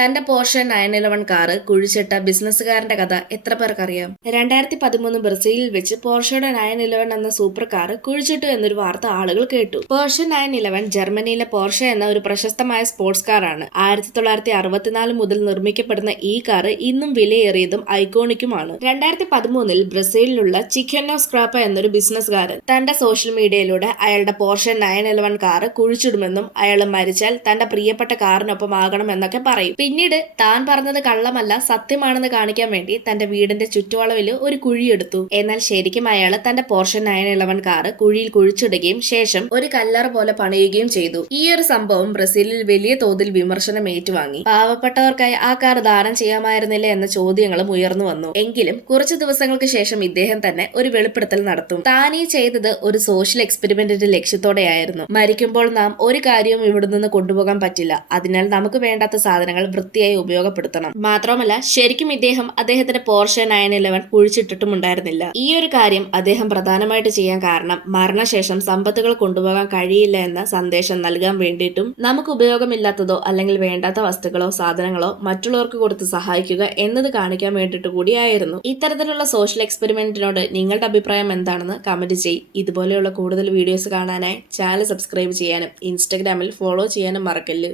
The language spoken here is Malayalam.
തന്റെ പോർഷെ 911 കാറ് കുഴിച്ചിട്ട ബിസിനസ്സുകാരന്റെ കഥ എത്ര പേർക്കറിയാം? 2013 ബ്രസീലിൽ വെച്ച് പോർഷയുടെ 911 എന്ന സൂപ്പർ കാറ് കുഴിച്ചിട്ടു എന്നൊരു വാർത്ത ആളുകൾ കേട്ടു. പോർഷെ 911 ജർമ്മനിയിലെ പോർഷെ എന്ന ഒരു പ്രശസ്തമായ സ്പോർട്സ് കാറാണ്. 1964 മുതൽ നിർമ്മിക്കപ്പെടുന്ന ഈ കാറ് ഇന്നും വിലയേറിയതും ഐക്കോണിക്കുമാണ്. 2013 ബ്രസീലിലുള്ള ചിക്വനോ സ്ക്രാപ്പ എന്നൊരു ബിസിനസ്സുകാരൻ തന്റെ സോഷ്യൽ മീഡിയയിലൂടെ അയാളുടെ പോർഷെ 911 കാറ് കുഴിച്ചിടുമെന്നും അയാൾ മരിച്ചാൽ തന്റെ പ്രിയപ്പെട്ട കാറിനൊപ്പം ആകണം എന്നൊക്കെ പറയും. പിന്നീട് താൻ പറഞ്ഞത് കള്ളമല്ല സത്യമാണെന്ന് കാണിക്കാൻ വേണ്ടി തന്റെ വീടിന്റെ ചുറ്റുവളവിൽ ഒരു കുഴിയെടുത്തു. എന്നാൽ ശരിക്കും അയാൾ തന്റെ പോർഷെ 911 കാറ് കുഴിയിൽ കുഴിച്ചിടുകയും ശേഷം ഒരു കല്ലറ പോലെ പണിയുകയും ചെയ്തു. ഈ ഒരു സംഭവം ബ്രസീലിൽ വലിയ തോതിൽ വിമർശനം ഏറ്റുവാങ്ങി. പാവപ്പെട്ടവർക്കായി ആ കാർ ദാനം ചെയ്യാമായിരുന്നില്ല എന്ന ചോദ്യങ്ങളും ഉയർന്നു വന്നു. എങ്കിലും കുറച്ചു ദിവസങ്ങൾക്ക് ശേഷം ഇദ്ദേഹം തന്നെ ഒരു വെളിപ്പെടുത്തൽ നടത്തും. താൻ ഈ ചെയ്തത് ഒരു സോഷ്യൽ എക്സ്പെരിമെന്റിന്റെ ലക്ഷ്യത്തോടെയായിരുന്നു. മരിക്കുമ്പോൾ നാം ഒരു കാര്യവും ഇവിടെ നിന്ന് കൊണ്ടുപോകാൻ പറ്റില്ല. അതിനാൽ നമുക്ക് വേണ്ടാത്ത സാധനങ്ങൾ വൃത്തിയായി ഉപയോഗപ്പെടുത്തണം. മാത്രമല്ല ശരിക്കും ഇദ്ദേഹം അദ്ദേഹത്തിന്റെ പോർഷെ 911 കുഴിച്ചിട്ടിട്ടുമുണ്ടായിരുന്നില്ല. ഈ ഒരു കാര്യം അദ്ദേഹം പ്രധാനമായിട്ട് ചെയ്യാൻ കാരണം മരണശേഷം സമ്പത്തുകൾ കൊണ്ടുപോകാൻ കഴിയില്ല എന്ന സന്ദേശം നൽകാൻ വേണ്ടിയിട്ടും നമുക്ക് ഉപയോഗമില്ലാത്തതോ അല്ലെങ്കിൽ വേണ്ടാത്ത വസ്തുക്കളോ സാധനങ്ങളോ മറ്റുള്ളവർക്ക് കൊടുത്ത് സഹായിക്കുക എന്നത് കാണിക്കാൻ വേണ്ടിയിട്ട് കൂടിയായിരുന്നു. ഇത്തരത്തിലുള്ള സോഷ്യൽ എക്സ്പെരിമെന്റിനോട് നിങ്ങളുടെ അഭിപ്രായം എന്താണെന്ന് കമന്റ് ചെയ്യ്. ഇതുപോലെയുള്ള കൂടുതൽ വീഡിയോസ് കാണാനായി ചാനൽ സബ്സ്ക്രൈബ് ചെയ്യാനും ഇൻസ്റ്റഗ്രാമിൽ ഫോളോ ചെയ്യാനും മറക്കല്ല്.